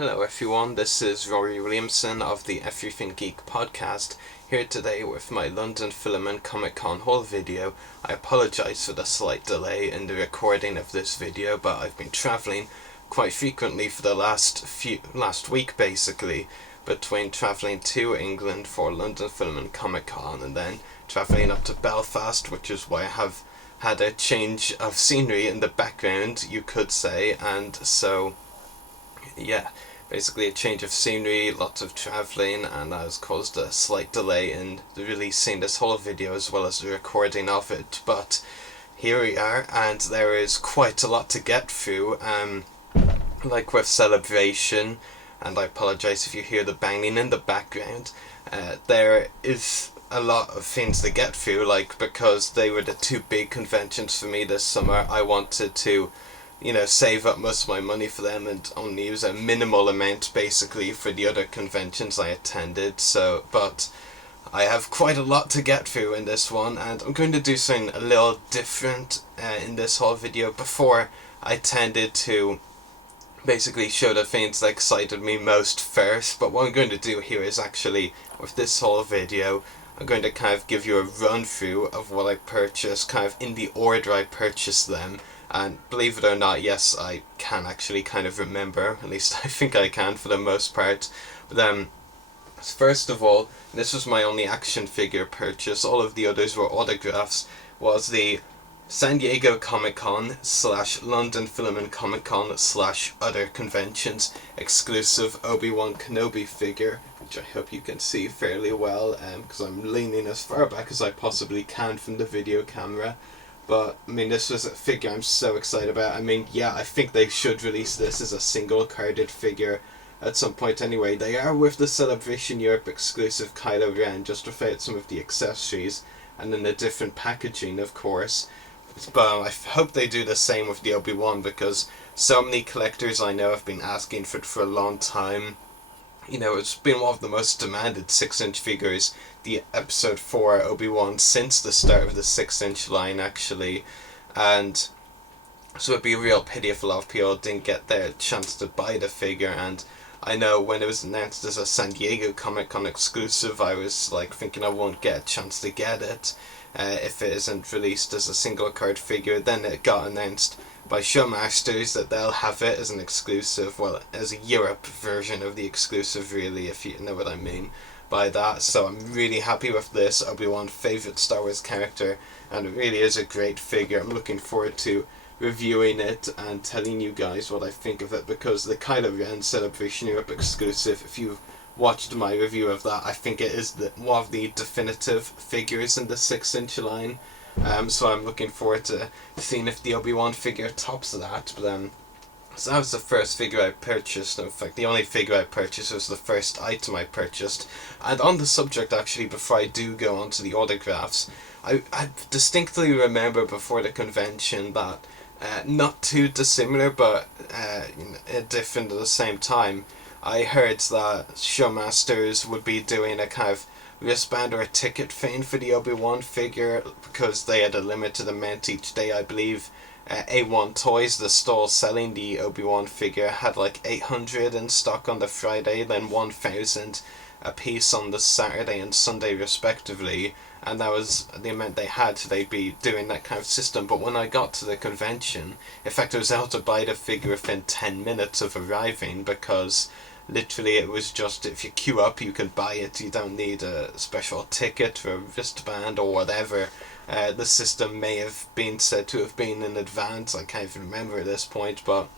Hello everyone, this is Ruari Williamson of the Everything Geek podcast, here today with my London Film and Comic Con haul video. I apologise for the slight delay in the recording of this video, but I've been travelling quite frequently for the last week basically, between travelling to England for London Film and Comic Con and then travelling up to Belfast, which is why I have had a change of scenery in the background, you could say, and so yeah, basically a change of scenery, lots of travelling, and that has caused a slight delay in the releasing this whole video as well as the recording of it. But here we are, and there is quite a lot to get through, like with Celebration, and I apologise if you hear the banging in the background. There is a lot of things to get through, like because they were the two big conventions for me this summer. I wanted to save up most of my money for them and only use a minimal amount basically for the other conventions I attended. But I have quite a lot to get through in this one, and I'm going to do something a little different in this whole video. Before, I tended to basically show the things that excited me most first, but what I'm going to do here is actually, with this whole video, I'm going to kind of give you a run through of what I purchased, kind of in the order I purchased them. And believe it or not, yes, I can actually kind of remember, at least I think I can for the most part. But first of all, this was my only action figure purchase, all of the others were autographs, was the San Diego Comic-Con / London Film and Comic Con / other conventions exclusive Obi-Wan Kenobi figure, which I hope you can see fairly well, because I'm leaning as far back as I possibly can from the video camera. But, I mean, this was a figure I'm so excited about. I mean, yeah, I think they should release this as a single carded figure at some point anyway. They are with the Celebration Europe exclusive Kylo Ren, just without some of the accessories, and in a different packaging, of course. But I hope they do the same with the Obi-Wan, because so many collectors I know have been asking for it for a long time. It's been one of the most demanded 6-inch figures, the Episode 4 Obi-Wan, since the start of the 6-inch line, actually. And so it'd be a real pity if a lot of people didn't get their chance to buy the figure. And I know when it was announced as a San Diego Comic-Con exclusive, I was like thinking I won't get a chance to get it if it isn't released as a single card figure. Then it got announced by Showmasters that they'll have it as an exclusive, well, as a Europe version of the exclusive, really, if you know what I mean by that. So I'm really happy with this. Obi-Wan, favourite Star Wars character, and it really is a great figure. I'm looking forward to reviewing it and telling you guys what I think of it, because the Kylo Ren Celebration Europe exclusive, if you watched my review of that, I think it is one of the definitive figures in the 6-inch line. So I'm looking forward to seeing if the Obi-Wan figure tops that. But so that was the first figure I purchased. In fact, the only figure I purchased was the first item I purchased. And on the subject, actually, before I do go on to the autographs, I distinctly remember before the convention that, not too dissimilar, but different at the same time, I heard that Showmasters would be doing a kind of wristband or a ticket thing for the Obi-Wan figure, because they had a limited amount each day. I believe A1 Toys, the stall selling the Obi-Wan figure, had like 800 in stock on the Friday, then 1,000 a piece on the Saturday and Sunday respectively, and that was the amount they had. They'd be doing that kind of system. But when I got to the convention, in fact I was able to buy the figure within 10 minutes of arriving, because literally it was just, if you queue up you can buy it, you don't need a special ticket or a wristband or whatever. The system may have been said to have been in advance, I can't even remember at this point, but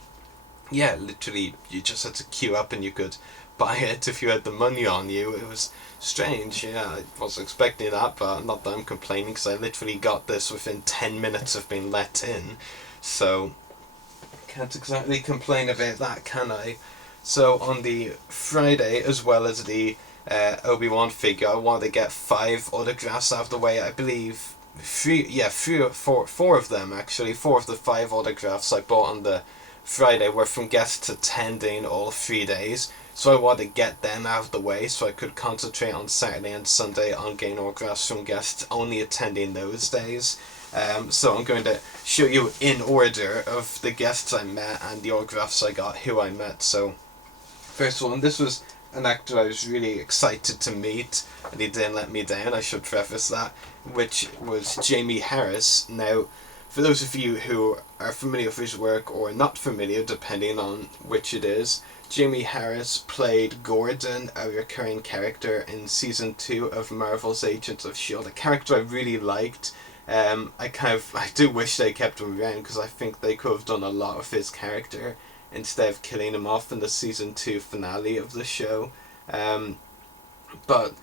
yeah, literally you just had to queue up and you could buy it if you had the money on you. It was strange, yeah, I wasn't expecting that, but not that I'm complaining, because I literally got this within 10 minutes of being let in, so can't exactly complain about that, can I? So on the Friday, as well as the Obi-Wan figure, I wanted to get 5 autographs out of the way. I believe 4 of them actually. 4 of the 5 autographs I bought on the Friday were from guests attending all 3 days. So I wanted to get them out of the way so I could concentrate on Saturday and Sunday on getting autographs from guests only attending those days. So I'm going to show you in order of the guests I met and the autographs I got, who I met. So First one, this was an actor I was really excited to meet, and he didn't let me down, I should preface that, which was Jamie Harris. Now, for those of you who are familiar with his work or not familiar, depending on which it is, Jamie Harris played Gordon, a recurring character in Season 2 of Marvel's Agents of S.H.I.E.L.D., a character I really liked. I do wish they kept him around, because I think they could have done a lot with his character instead of killing him off in the Season 2 finale of the show. But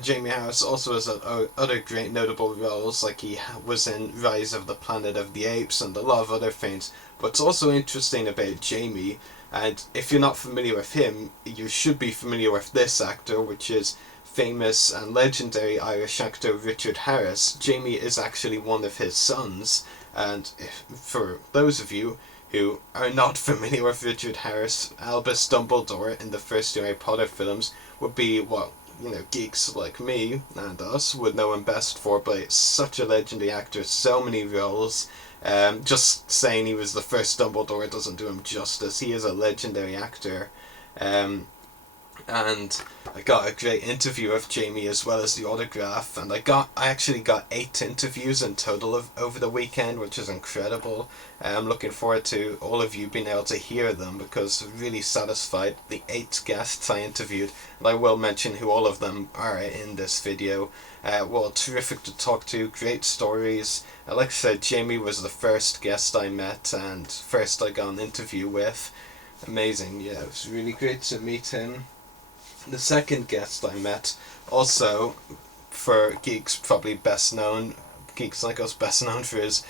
Jamie Harris also has other great notable roles, like he was in Rise of the Planet of the Apes and a lot of other things. What's also interesting about Jamie, and if you're not familiar with him, you should be familiar with this actor, which is famous and legendary Irish actor Richard Harris. Jamie is actually one of his sons, and for those of you who are not familiar with Richard Harris, Albus Dumbledore in the first Harry Potter films would be what, geeks like me and us would know him best for, but it's such a legendary actor, so many roles. Just saying he was the first Dumbledore doesn't do him justice. He is a legendary actor. And I got a great interview with Jamie as well as the autograph, and I actually got 8 interviews in total over the weekend, which is incredible. I'm looking forward to all of you being able to hear them, because really satisfied the 8 guests I interviewed, and I will mention who all of them are in this video. Well, terrific to talk to, great stories. Like I said, Jamie was the first guest I met and first I got an interview with. Amazing, yeah, it was really great to meet him. The second guest I met, also for Geeks probably best known, Geeks like us best known for his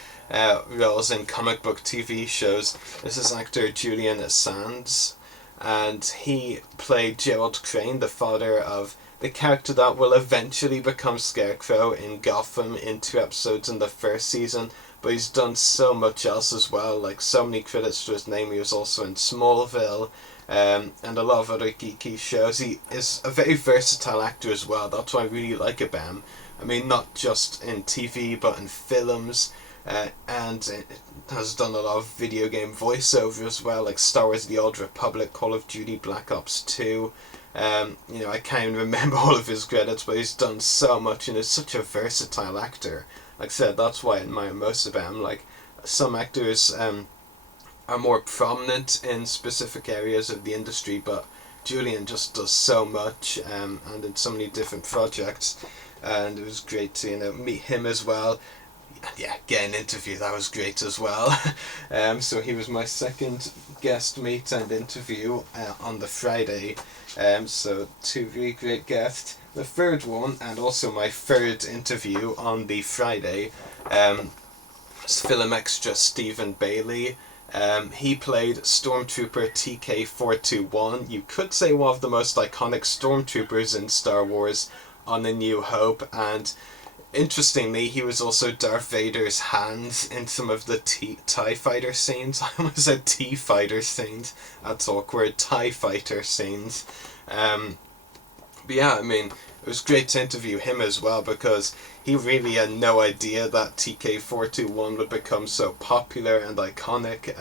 roles in comic book TV shows. This is actor Julian Assange, and he played Gerald Crane, the father of the character that will eventually become Scarecrow in Gotham in 2 episodes in the first season, but he's done so much else as well, like so many credits to his name. He was also in Smallville, and a lot of other geeky shows. He is a very versatile actor as well. That's what I really like about him. I mean, not just in TV, but in films, and has done a lot of video game voiceover as well, like Star Wars The Old Republic, Call of Duty, Black Ops 2. I can't even remember all of his credits, but he's done so much and is such a versatile actor. Like I said, that's why I admire most about him. Like, some actors are more prominent in specific areas of the industry, but Julian just does so much, and in so many different projects, and it was great to meet him as well. Yeah, get an interview, that was great as well. So he was my second guest meet and interview on the Friday. So 2 really great guests. The third one, and also my third interview on the Friday, was film extra Stephen Bailey. He played Stormtrooper TK-421. You could say one of the most iconic Stormtroopers in Star Wars on A New Hope, and interestingly, he was also Darth Vader's hands in some of the TIE fighter scenes. I almost said T-fighter scenes. That's awkward. TIE fighter scenes. But yeah, I mean, it was great to interview him as well, because he really had no idea that TK-421 would become so popular and iconic.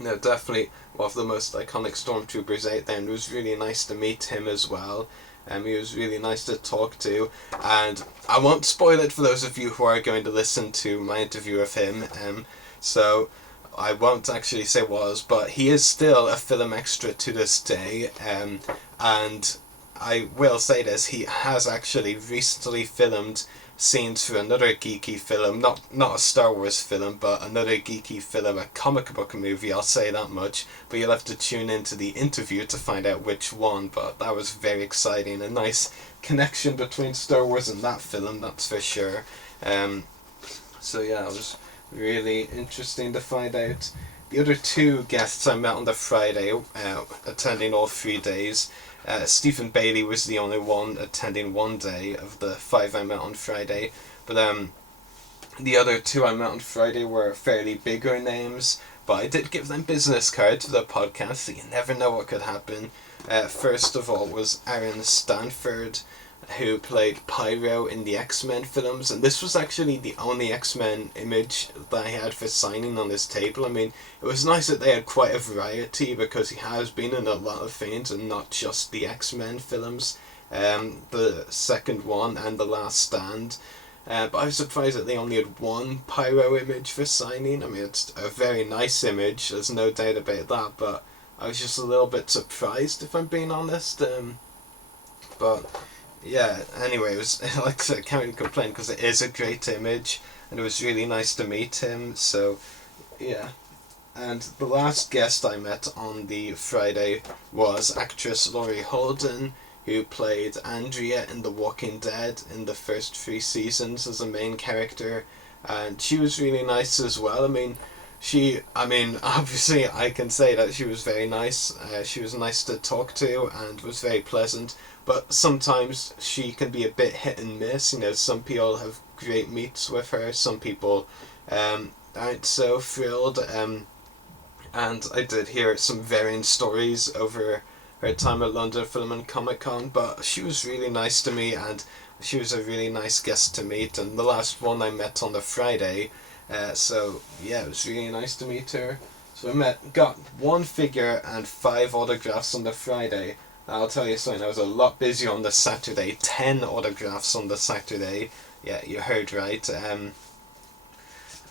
Definitely one of the most iconic Stormtroopers out there, and it was really nice to meet him as well. He was really nice to talk to, and I won't spoil it for those of you who are going to listen to my interview with him, so I won't actually say what it was, but he is still a film extra to this day, and I will say this, he has actually recently filmed scenes for another geeky film, not a Star Wars film, but another geeky film, a comic book movie, I'll say that much, but you'll have to tune into the interview to find out which one. But that was very exciting, a nice connection between Star Wars and that film, that's for sure. So yeah, it was really interesting to find out. The other 2 guests I met on the Friday, attending all 3 days, Stephen Bailey was the only one attending 1 day of the 5 I met on Friday, but the other 2 I met on Friday were fairly bigger names, but I did give them business cards for the podcast, so you never know what could happen. First of all was Aaron Stanford, who played Pyro in the X-Men films, and this was actually the only X-Men image that I had for signing on his table. I mean, it was nice that they had quite a variety, because he has been in a lot of things and not just the X-Men films, the second one and The Last Stand. But I was surprised that they only had one Pyro image for signing. I mean, it's a very nice image, there's no doubt about that, but I was just a little bit surprised, if I'm being honest. But yeah, anyway, it was, like I said, I can't really complain, because it is a great image, and it was really nice to meet him, so yeah. And the last guest I met on the Friday was actress Laurie Holden, who played Andrea in The Walking Dead in the first 3 seasons as a main character, and she was really nice as well. I mean, obviously I can say that she was very nice. She was nice to talk to and was very pleasant, but sometimes she can be a bit hit and miss. You know, some people have great meets with her, some people aren't so thrilled, and I did hear some varying stories over her time at London Film and Comic Con, but she was really nice to me, and she was a really nice guest to meet, and the last one I met on the Friday. So yeah, it was really nice to meet her. So got 1 figure and 5 autographs on the Friday. I'll tell you something, I was a lot busier on the Saturday. 10 autographs on the Saturday. Yeah, you heard right.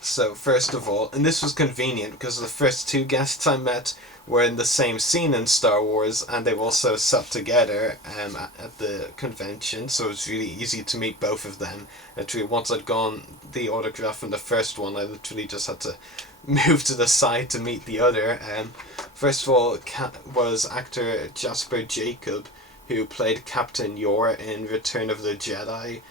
So first of all, and this was convenient because the first 2 guests I met were in the same scene in Star Wars, and they were also sat together at the convention, so it was really easy to meet both of them. Literally, once I'd gone the autograph from the first one, I literally just had to move to the side to meet the other. First of all was actor Jasper Jacob, who played Captain Yor in Return of the Jedi.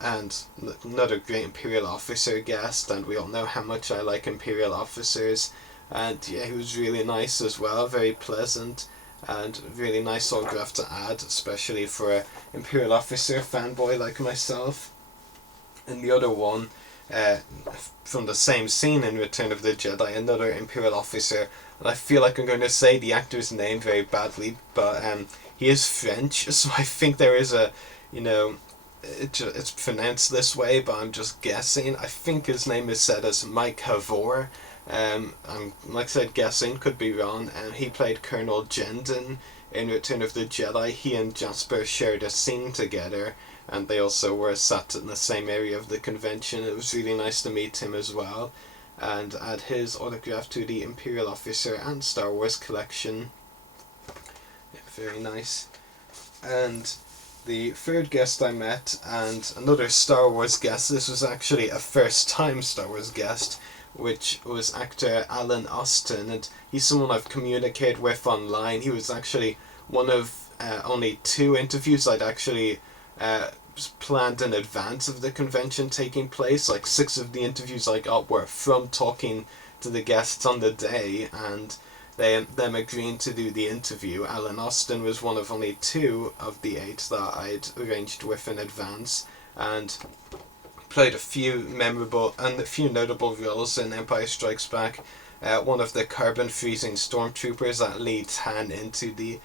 And another great Imperial officer guest, and we all know how much I like Imperial officers. And yeah, he was really nice as well, very pleasant, and really nice autograph to add, especially for an Imperial officer fanboy like myself. And the other one, from the same scene in Return of the Jedi, another Imperial officer, and I feel like I'm going to say the actor's name very badly, but he is French, so I think there is a, it's pronounced this way, but I'm just guessing. I think his name is said as Mike Havor. I'm, like I said, guessing, could be wrong. He played Colonel Jendon in Return of the Jedi. He and Jasper shared a scene together, and they also were sat in the same area of the convention. It was really nice to meet him as well, and add his autograph to the Imperial Officer and Star Wars collection. Yeah, very nice. And the third guest I met, and another Star Wars guest, this was actually a first-time Star Wars guest, which was actor Alan Austin, and he's someone I've communicated with online. He was actually one of only 2 interviews I'd actually planned in advance of the convention taking place. Like 6 of the interviews I got were from talking to the guests on the day, and them agreeing to do the interview. Alan Austin was one of only 2 of the 8 that I'd arranged with in advance, and played a few memorable and a few notable roles in Empire Strikes Back. One of the carbon freezing stormtroopers that leads Han into the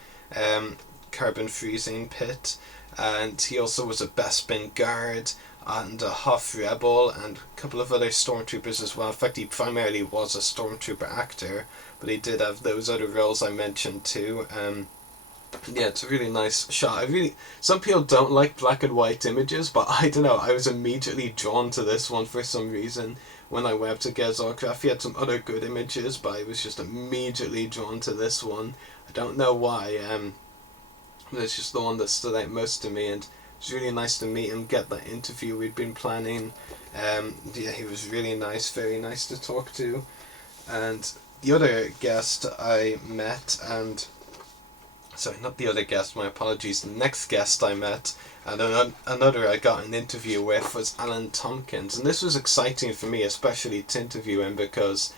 carbon freezing pit, and he also was a Bespin guard and a Hoth rebel and a couple of other stormtroopers as well. In fact, he primarily was a stormtrooper actor, but he did have those other roles I mentioned too. Yeah, it's a really nice shot. Some people don't like black and white images, but I don't know, I was immediately drawn to this one for some reason. When I went to get his autograph, he had some other good images, but I was just immediately drawn to this one. I don't know why, it's just the one that stood out most to me, and it was really nice to meet him, get that interview we'd been planning. Yeah, he was really nice, very nice to talk to. And the other guest I met, and sorry, not the other guest, my apologies, the next guest I met, and another I got an interview with, was Alan Tompkins. And this was exciting for me, especially to interview him, because,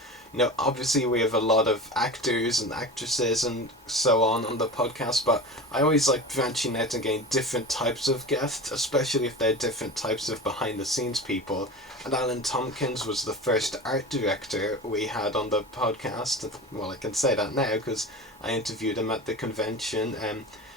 obviously we have a lot of actors and actresses and so on the podcast, but I always like branching out and getting different types of guests, especially if they're different types of behind the scenes people. And Alan Tompkins was the first art director we had on the podcast. Well, I can say that now because I interviewed him at the convention.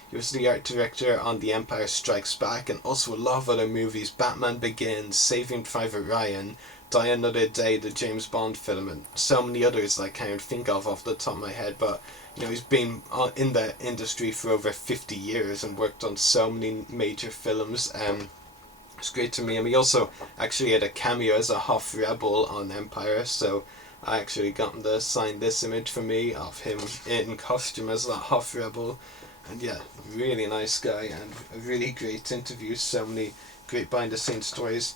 He was the art director on The Empire Strikes Back and also a lot of other movies: Batman Begins, Saving Private Ryan, Die Another Day, the James Bond film, and so many others that I can't think of off the top of my head. But he's been in the industry for over 50 years and worked on so many major films. It's great to meet him. He also actually had a cameo as a Hoth Rebel on Empire, so I actually got him to sign this image for me of him in costume as that Hoth Rebel. And yeah, really nice guy and a really great interview. So many great behind the scenes stories.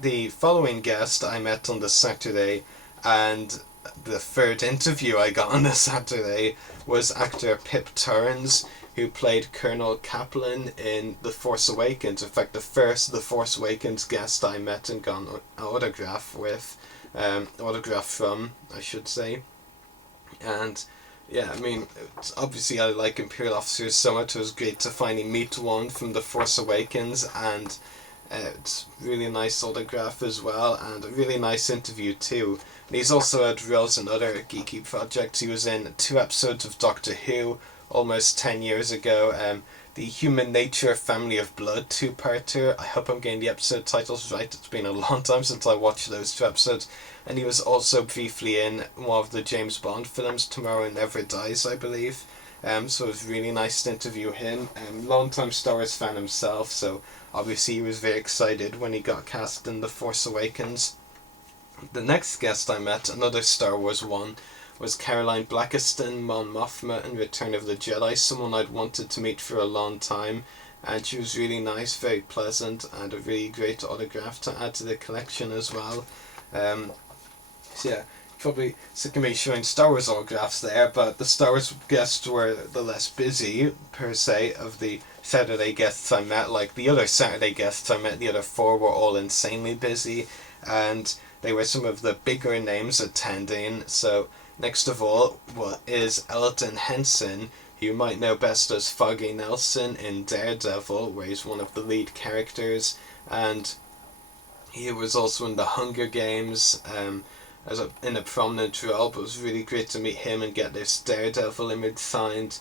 The following guest I met on the Saturday, and the third interview I got on the Saturday, was actor Pip Turns, who played Colonel Kaplan in The Force Awakens. In fact, the first The Force Awakens guest I met and got an autograph from, I should say. And yeah, I mean, obviously I like Imperial officers so much. It was great to finally meet one from The Force Awakens, and it's really nice autograph as well, and a really nice interview too. And he's also had roles in other geeky projects. He was in 2 episodes of Doctor Who almost 10 years ago. The Human Nature Family of Blood 2-parter. I hope I'm getting the episode titles right. It's been a long time since I watched those 2 episodes. And he was also briefly in one of the James Bond films, Tomorrow Never Dies, I believe. So it was really nice to interview him. Long-time Star Wars fan himself, so obviously he was very excited when he got cast in The Force Awakens. The next guest I met, another Star Wars one, was Caroline Blackiston, Mon Mothma in Return of the Jedi, someone I'd wanted to meet for a long time, and she was really nice, very pleasant, and a really great autograph to add to the collection as well. So yeah, probably sick of me showing Star Wars autographs there, but the Star Wars guests were the less busy, per se, of the Saturday guests I met. Like the other Saturday guests I met, the other 4 were all insanely busy, and they were some of the bigger names attending. So next of all is Elton Henson, who you might know best as Foggy Nelson in Daredevil, where he's one of the lead characters, and he was also in the Hunger Games in a prominent role. But it was really great to meet him and get this Daredevil image signed.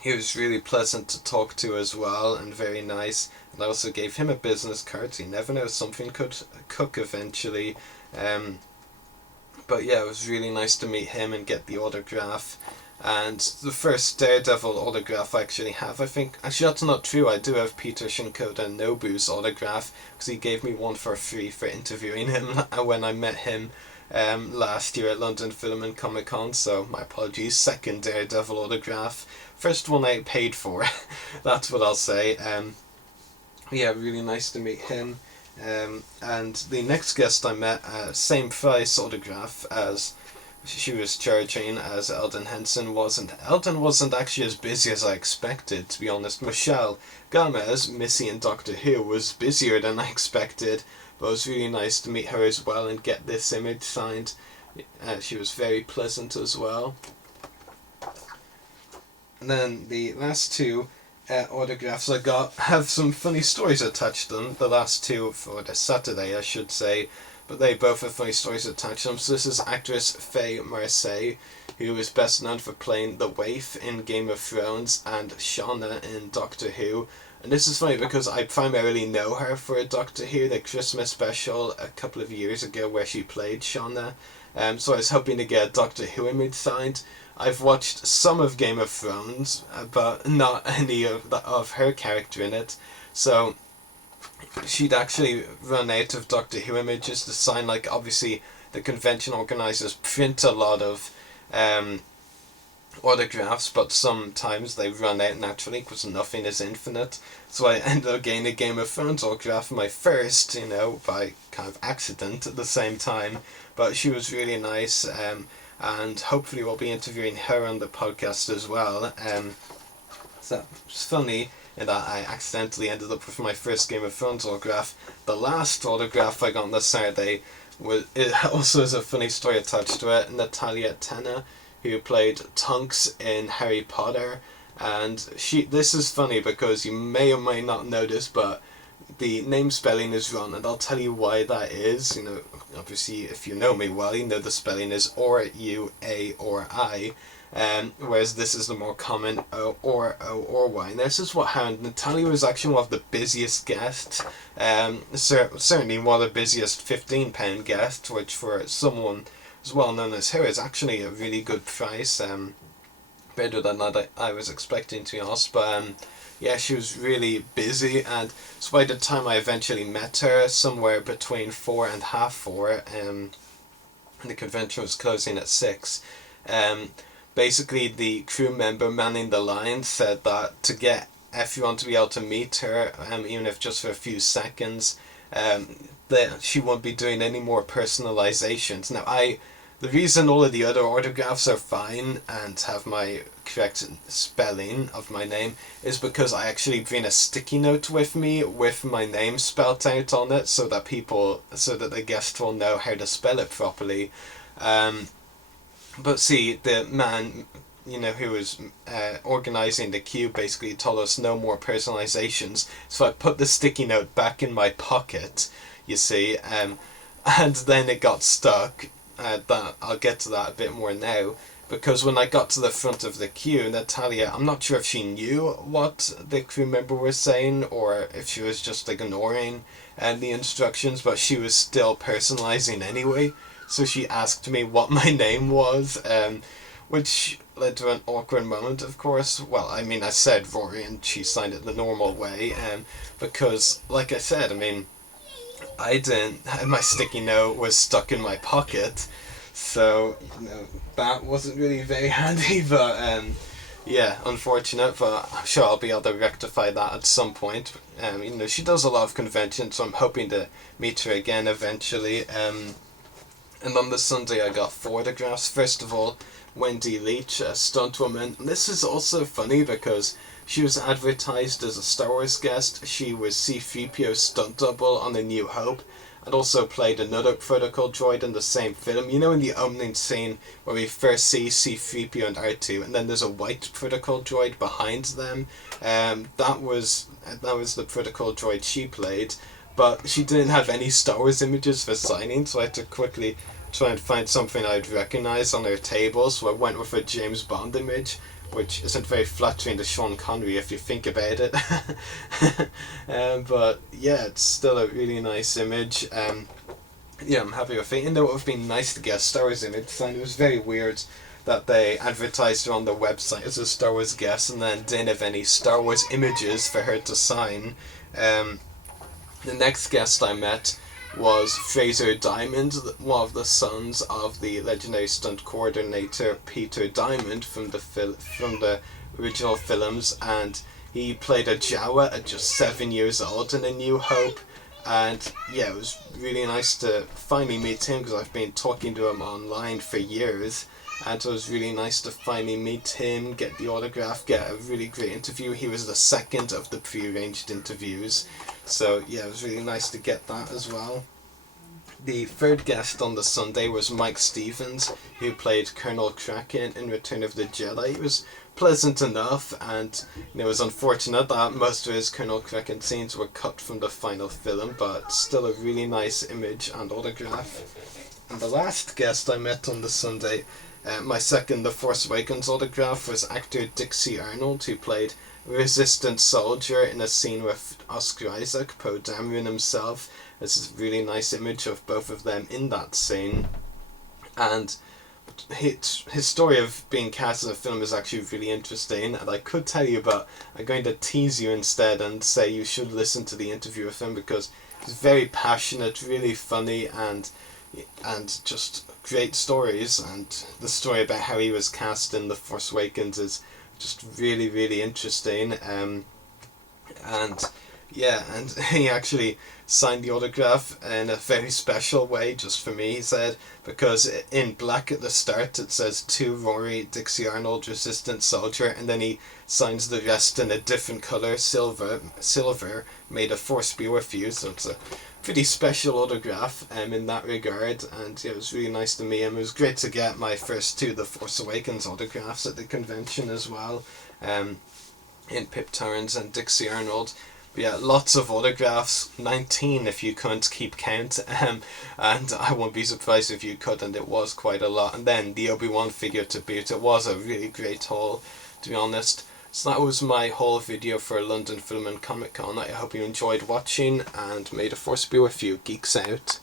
He was really pleasant to talk to as well, and very nice. And I also gave him a business card, so you never know, something could cook eventually. But yeah, it was really nice to meet him and get the autograph. And the first Daredevil autograph I actually have, I think, actually that's not true, I do have Peter Shinkoda Nobu's autograph, because he gave me one for free for interviewing him when I met him last year at London Film and Comic Con, so my apologies. Second Daredevil autograph. First one I paid for, that's what I'll say. Yeah, really nice to meet him. And the next guest I met, same price autograph as she was charging as Eldon Henson wasn't. Eldon wasn't actually as busy as I expected, to be honest. Michelle Gomez, Missy in Doctor Who, was busier than I expected, but it was really nice to meet her as well and get this image signed. She was very pleasant as well. And then the last 2 autographs I got have some funny stories attached to them. The last 2 for the Saturday, I should say, but they both have funny stories attached to them. So this is actress Faye Marseille, who is best known for playing the Waif in Game of Thrones and Shauna in Doctor Who. And this is funny because I primarily know her for Doctor Who, the Christmas special a couple of years ago where she played Shauna. So I was hoping to get a Doctor Who image signed. I've watched some of Game of Thrones, but not any of her character in it. So she'd actually run out of Doctor Who images to sign. Like, obviously the convention organisers print a lot of autographs, but sometimes they run out naturally because nothing is infinite. So I ended up getting a Game of Thrones autograph, my first, by kind of accident at the same time. But she was really nice, and hopefully we'll be interviewing her on the podcast as well. So it's funny in that I accidentally ended up with my first Game of Thrones autograph. The last autograph I got on the Saturday it also has a funny story attached to it. Natalia Tena, who played Tonks in Harry Potter, and this is funny because you may or may not notice, but the name spelling is wrong, and I'll tell you why that is. Obviously, if you know me well, you know the spelling is or U A or I, whereas this is the more common O or Y. And this is what happened. Natalia was actually one of the busiest guests, certainly one of the busiest £15 guests, which for someone as well known as her is actually a really good price. Better than that I was expecting, to be honest, but yeah, she was really busy, and so by the time I eventually met her, somewhere between 4 and half 4, and the convention was closing at 6, basically the crew member manning the line said that to get everyone to be able to meet her, even if just for a few seconds, that she won't be doing any more personalizations. Now, the reason all of the other autographs are fine and have my correct spelling of my name is because I actually bring a sticky note with me with my name spelt out on it, so that the guest will know how to spell it properly. But see, the man, who was organising the queue basically told us no more personalizations, so I put the sticky note back in my pocket, you see, and then it got stuck. That I'll get to that a bit more now, because when I got to the front of the queue, Natalia, I'm not sure if she knew what the crew member was saying or if she was just ignoring the instructions, but she was still personalising anyway, so she asked me what my name was, which led to an awkward moment, of course. Well, I mean, I said Ruari and she signed it the normal way, because, like I said, my sticky note was stuck in my pocket, so that wasn't really very handy, but yeah, unfortunate, but I'm sure I'll be able to rectify that at some point. She does a lot of conventions, so I'm hoping to meet her again eventually. And on the Sunday I got 4 autographs. First of all, Wendy Leach, a stunt woman. This is also funny because she was advertised as a Star Wars guest. She was C-3PO's stunt double on A New Hope, and also played another protocol droid in the same film. In the opening scene where we first see C-3PO and R2, and then there's a white protocol droid behind them. That was the protocol droid she played, but she didn't have any Star Wars images for signing, so I had to quickly try and find something I'd recognise on her table, so I went with a James Bond image, which isn't very flattering to Sean Connery if you think about it. But yeah, it's still a really nice image. Yeah, I'm happy with it. It would have been nice to get a Star Wars image signed. It was very weird that they advertised her on their website as a Star Wars guest and then didn't have any Star Wars images for her to sign. The next guest I met was Fraser Diamond, one of the sons of the legendary stunt coordinator Peter Diamond from the original films, and he played a Jawa at just 7 years old in A New Hope. And yeah, it was really nice to finally meet him, because I've been talking to him online for years, and it was really nice to finally meet him, get the autograph, get a really great interview. He was the second of the pre-arranged interviews, so yeah, it was really nice to get that as well. The third guest on the Sunday was Mike Stevens, who played Colonel Kraken in Return of the Jedi. He was pleasant enough, and it was unfortunate that most of his Colonel Kraken scenes were cut from the final film, but still a really nice image and autograph. And the last guest I met on the Sunday, my second The Force Awakens autograph, was actor Dixie Arnold, who played a resistant soldier in a scene with Oscar Isaac, Poe Dameron himself. This is a really nice image of both of them in that scene. And his story of being cast in a film is actually really interesting, and I could tell you, but I'm going to tease you instead and say you should listen to the interview with him, because he's very passionate, really funny, and just great stories. And the story about how he was cast in The Force Awakens is just really, really interesting. And Yeah, and he actually signed the autograph in a very special way just for me, he said, because in black at the start it says to Rory Dixie Arnold, Resistance Soldier, and then he signs the rest in a different colour, silver, made of Force be with you, so it's a pretty special autograph in that regard, and yeah, it was really nice to meet him. It was great to get my first two The Force Awakens autographs at the convention as well, in Pip Torrens and Dixie Arnold. But yeah, lots of autographs, 19 if you couldn't keep count, and I won't be surprised if you could, and it was quite a lot. And then the Obi-Wan figure to boot. It was a really great haul, to be honest. So that was my whole video for London Film and Comic Con. I hope you enjoyed watching, and may the force be with you. Geeks out.